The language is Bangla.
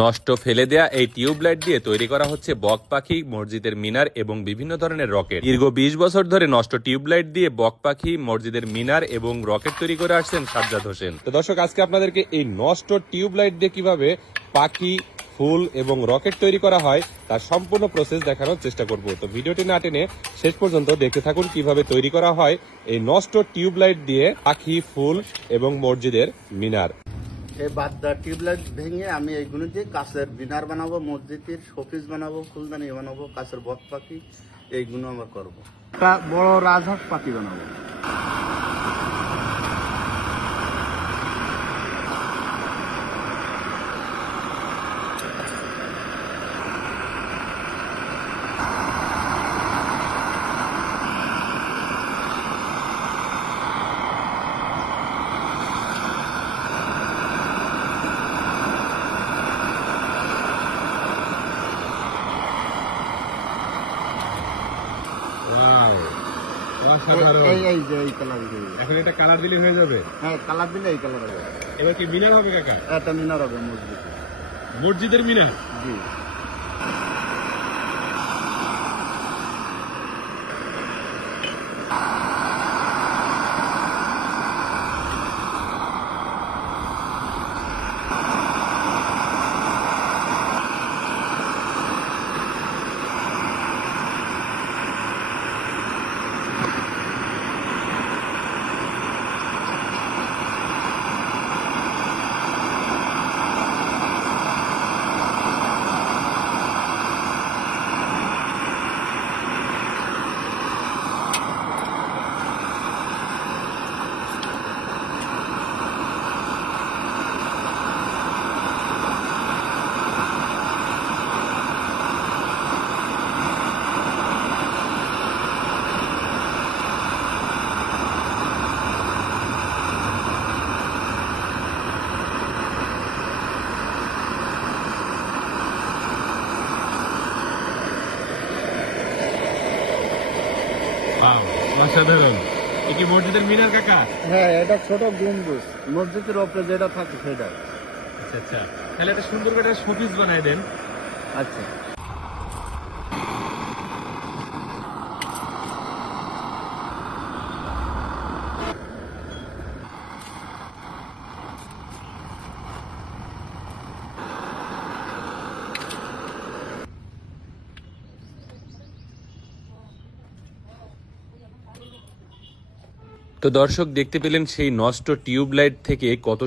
নষ্ট ফেলে দেয়া এই টিউবলাইট দিয়ে তৈরি করা হচ্ছে বক পাখি, মসজিদের মিনার এবং বিভিন্ন ধরনের রকেট। দীর্ঘ 20 বছর ধরে নষ্ট টিউবলাইট দিয়ে বক পাখি, মসজিদের মিনার এবং রকেট তৈরি করে আসছেন সাজ্জাদ হোসেন। তো দর্শক, আজকে আপনাদেরকে এই নষ্ট টিউবলাইট দিয়ে কিভাবে পাখি, ফুল এবং রকেট তৈরি করা হয় তার সম্পূর্ণ প্রসেস দেখানোর চেষ্টা করব। তো ভিডিওটি না টেনে শেষ পর্যন্ত দেখতে থাকুন কিভাবে তৈরি করা হয় এই নষ্ট টিউবলাইট দিয়ে পাখি, ফুল এবং মসজিদের মিনার। এই বাদদা টিউবলাইট ভেঙে আমি এইগুলো দিয়ে কাছের মিনার বানাবো, মসজিদের শোপিস বানাবো, ফুলদানি বানাবো, কাছের বক পাখি এইগুলো আমরা করবো। একটা বড় রাজহাঁস পাখি বানাবো। এই যে এই কালার, এখন এটা কালার দিলে হয়ে যাবে? হ্যাঁ, কালার দিলে এই কালার হবে। এবার কি মিনার হবে কাকা? একটা মিনার হবে মসজিদে। মসজিদের মিনার? জি। অসাধারণ। এ কি মসজিদের মিনার কাকা? হ্যাঁ, এটা ছোট গম্বুজ, মসজিদের উপরে যেটা থাকে সেটা। আচ্ছা আচ্ছা, তাহলে একটা সুন্দর করে একটা শোপিস বানাই দেন। আচ্ছা। তো দর্শক, দেখতে পেলেন সেই নষ্ট টিউবলাইট থেকে কত